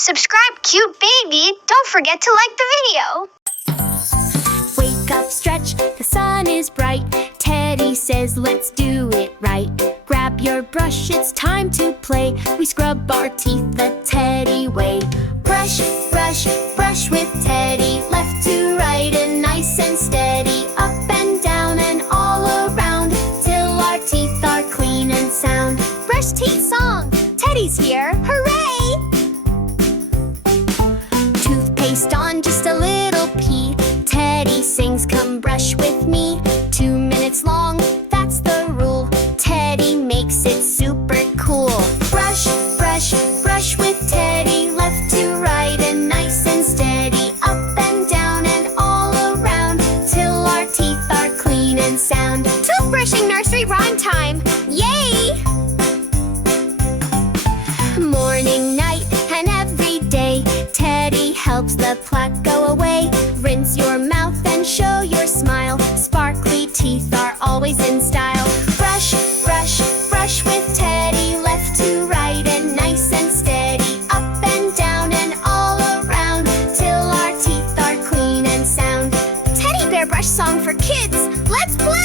Subscribe, cute baby. Don't forget to like the video. Wake up, stretch, the sun is bright. Teddy says, let's do it right. Grab your brush, it's time to play. We scrub our teeth the Teddy way. Brush, brush, brush with Teddy. Left to right and nice and steady. Up and down and all around, till our teeth are clean and sound. Brush teeth song, Teddy's here, hooray! Toothpaste on, just a little pea. Teddy sings, come brush with me. 2 minutes long, that's the rule. Teddy makes it super cool. Brush, brush, brush with Teddy. Left to right and nice and steady. Up and down and all around, till our teeth are clean and sound. Toothbrushing nursery rhyme time, yay! Morning, night, and every day, Teddy helps the plaque go away. Rinse your mouth and show your smile. Sparkly teeth are always in style. Brush, brush, brush with Teddy. Left to right and nice and steady. Up and down and all around, till our teeth are clean and sound. Teddy bear brush song for kids. Let's play!